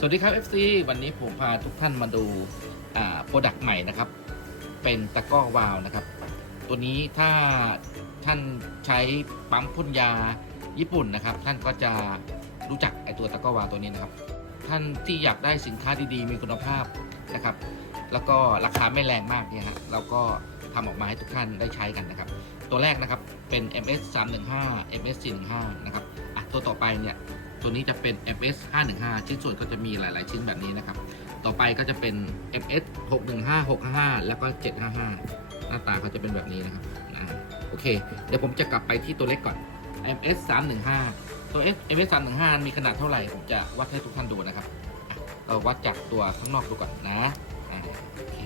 สวัสดีครับ FC วันนี้ผมพาทุกท่านมาดูโปรดักต์ใหม่นะครับ เป็นตะก้อวาล์วนะครับ ตัวนี้ถ้าท่านใช้ปั๊มพ่นยาญี่ปุ่นนะครับ ท่านก็จะรู้จักไอตัวตะก้อวาวตัวนี้นะครับ ท่านที่อยากได้สินค้าดีๆ มีคุณภาพนะครับ แล้วก็ราคาไม่แรงมากเนี่ยฮะเราก็ทำออกมาให้ทุกท่านได้ใช้กันนะครับ ตัวแรกนะครับเป็น MS 315 MS 415นะครับอะตัวต่อไปเนี่ย ตัวนี้จะเป็น MS 515 ชิ้นส่วนก็จะมีหลาย ๆ ชิ้นแบบนี้นะครับ ต่อไปก็จะเป็น MS 615 655 แล้วก็ 755 หน้าตาเขาจะเป็นแบบนี้นะครับอโอเค เดี๋ยวผมจะกลับไปที่ตัวเล็กก่อน MS 315 ตัว MS 315 มีขนาดเท่าไหร่ ผมจะวัดให้ทุกท่านดูนะครับ เราวัดจากตัวข้างนอกดูก่อนนะอ่าโอเค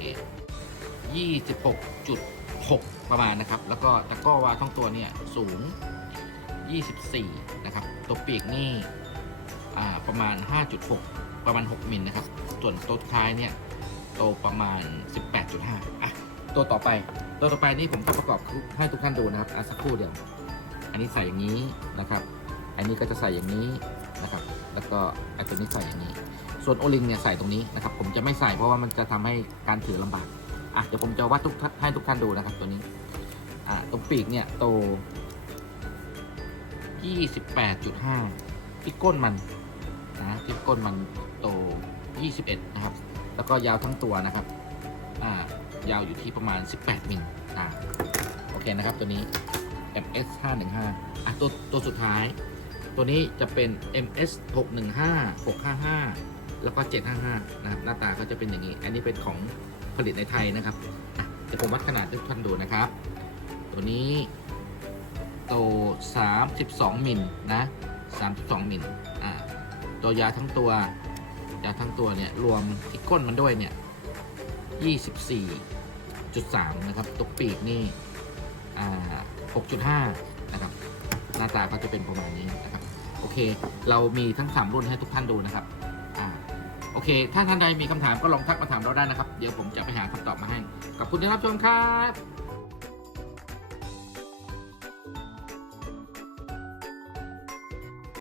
26.6 ประมาณนะครับ แล้วก็ตะก้อวาทั้งตัวเนี่ยสูง 24 นะครับ ตัวปีกนี่ ประมาณ 5.6 ประมาณ 6 มิลนะครับ ส่วนตัวท้ายเนี่ยโตประมาณ 18.5อะตัวต่อไป ตัวต่อไปนี่ผมจะประกอบให้ทุกท่านดูนะครับอะสักครู่เดียว อันนี้ใส่อย่างนี้นะครับ อันนี้ก็จะใส่อย่างนี้นะครับ แล้วก็ไอ้ตัวนี้ใส่อย่างนี้ ส่วนโอลิงเนี่ยใส่ตรงนี้นะครับ ผมจะไม่ใส่เพราะว่ามันจะทำให้การถือลำบาก อะเดี๋ยวผมจะวัดทุกให้ทุกท่านดูนะครับ ตัวนี้ อะตรงปีกเนี่ยโต 28.5ที่ก้นมัน นะที่ก้นมันโต 21 นะครับ แล้วก็ยาวทั้งตัวนะครับ อ่ายาวอยู่ที่ประมาณ 18 มิลอ่าโอเคนะครับ ตัวนี้ MS 515อะตัวตัวสุดท้าย ตัวนี้จะเป็น MS 615 655 แล้วก็ 755 นะครับ หน้าตาเขาจะเป็นอย่างนี้ อันนี้เป็นของผลิตในไทยนะครับอะเดี๋ยวผมวัดขนาดให้ทุกท่านดูนะครับ ตัวนี้โต 32 มิลนะ 32 มิลอ่า ตัวยาทั้งตัวยาทั้งตัวเนี่ยรวมที่ก้นมันด้วยเนี่ย24.3 นะครับตกปีกนี่6.5 นะครับ หน้าตาก็จะเป็นประมาณนี้นะครับ โอเค เรามีทั้ง 3 รุ่นให้ทุกท่านดูนะครับโอเค ถ้าท่านใดมีคำถามก็ลองทักมาถามเราได้นะครับ เดี๋ยวผมจะไปหาคำตอบมาให้ ขอบคุณที่รับชมครับ